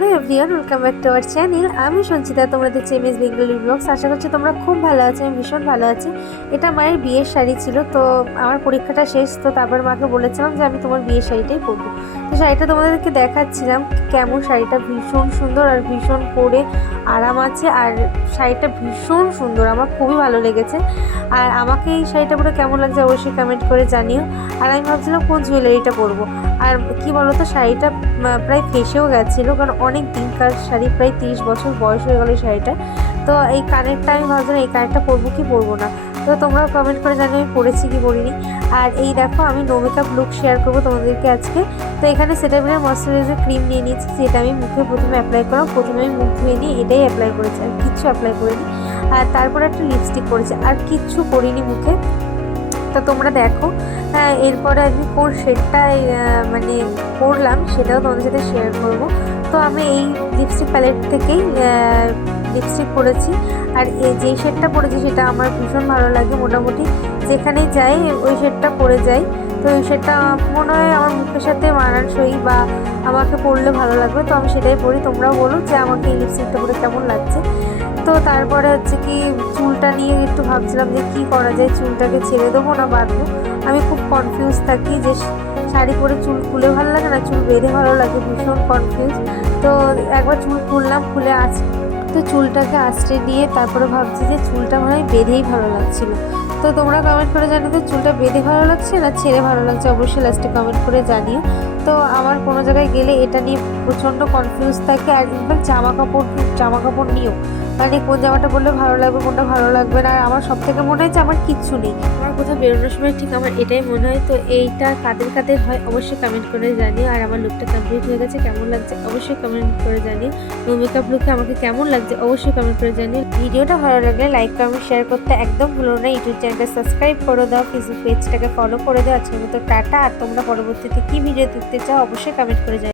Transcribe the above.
Hello everyone, welcome back to our channel. আমি সঞ্চিতা, তোমরা দেখছো এমএস বেঙ্গলি ব্লগস। আশা করছি তোমরা খুব ভালো আছো। আমি ভীষণ ভালো আছি। এটা মায়ের বিয়ের শাড়ি ছিল, তো আমার পরীক্ষাটা শেষ, তো তারপর মাকে বলেছিলাম যে আমি তোমার বিয়ের শাড়িটাই পরবো। তো শাড়িটা তোমাদেরকে দেখাচ্ছিলাম কেমন। শাড়িটা ভীষণ সুন্দর আর ভীষণ পরে আরাম আছে, আর শাড়িটা ভীষণ সুন্দর, আমার খুবই ভালো লেগেছে। আর আমাকে এই শাড়িটা পরে কেমন লাগছে অবশ্যই কমেন্ট করে জানিও। আর আমি ভাবছিলাম কোন জুয়েলারিটা পরবো। আর কি বলতো, শাড়িটা প্রায় ফেসেও গেছিলো, কারণ অনেক দিনকার শাড়ি, প্রায় 30 বছর বয়স হয়ে গেল এই শাড়িটা। তো এই কানেরটা আমি ভাবছিলাম এই কানেরটা পরবো কি পরবো না, তো তোমরা কমেন্ট করে জানিও আমি পরেছি কি পরিনি। আর এই দেখো, আমি নো মেকআপ লুক শেয়ার করবো তোমাদেরকে আজকে। তো এখানে সেটাবিলের ময়শ্চারাইজার ক্রিম নিয়ে নিয়েছি, যেটা আমি মুখে প্রথমে অ্যাপ্লাই করলাম। প্রথমে আমি মুখ ধুয়ে নিয়ে এটাই অ্যাপ্লাই করেছি, আর কিচ্ছু অ্যাপ্লাই করিনি। আর তারপর একটা লিপস্টিক করেছি, আর কিচ্ছু করিনি মুখে। তো তোমরা দেখো এরপরে আমি কোন শেডটা মানে করলাম সেটাও তোমাদের সাথে শেয়ার করব। তো আমি এই লিপস্টিক প্যালেট থেকেই লিপস্টিক করেছি। আর যেই শেডটা পরেছি সেটা আমার ভীষণ ভালো লাগে, মোটামুটি যেখানে যাই ওই শেডটা পরে যাই। তো ওই শেডটা মনে হয় আমার মুখের সাথে মানানসই, বা আমাকে পরলে ভালো লাগবে, তো আমি সেটাই পরি। তোমরাও বলো যে আমাকে এই লিপস্টিকটা পরে কেমন লাগছে। তো তারপরে হচ্ছে কি, চুলটা নিয়ে একটু ভাবছিলাম যে কি করা যায়, চুলটাকে ছেড়ে দেবো না বাঁধবো। আমি খুব কনফিউজ থাকি যে শাড়ি পরে চুল খুলে ভালো লাগে না চুল বেঁধে ভালো লাগে, ভীষণ কনফিউজ। তো একবার চুল খুললাম, খুলে তো চুলটাকে আঁচড়ে দিয়ে তারপরে ভাবছি যে চুলটা মনে হয় বেঁধেই ভালো লাগছিল। তো তোমরা কমেন্ট করে জানিও তো চুলটা বেঁধে ভালো লাগছে না ছেড়ে ভালো লাগছে, অবশ্যই লাস্টে কমেন্ট করে জানিও। তো আমার কোনো জায়গায় গেলে এটা নিয়ে প্রচণ্ড কনফিউজ থাকে। আর ইনফ্যাক্ট জামা কাপড় নিয়েও, মানে কোন জামাটা পরলে ভালো লাগবে কোনটা ভালো লাগবে না। আর আমার সব থেকে মনে হয় যে আমার কিচ্ছু নেই, আমার কোথাও বেরোনোর সময় ঠিক আমার এটাই মনে হয়। তো এইটা কাদের কাদের হয় অবশ্যই কমেন্ট করে জানিও। আর আমার লুকটা কমপ্লিট হয়ে গেছে, কেমন লাগছে অবশ্যই কমেন্ট করে জানিও। নো মেকআপ লুকে আমাকে কেমন লাগছে অবশ্যই কমেন্ট করে জানিও। ভিডিওটা ভালো লাগলে লাইক কমেন্ট শেয়ার করতে একদম ভুলো না। ইউটিউব চ্যানেলটা সাবস্ক্রাইব করে দাও, ফেসবুক পেজটাকে ফলো করে দাও। আজকের মতো টাটা। আর তোমরা পরবর্তীতে কি ভিডিও দেখতে চাও অবশ্যই কমেন্ট করে জানিও।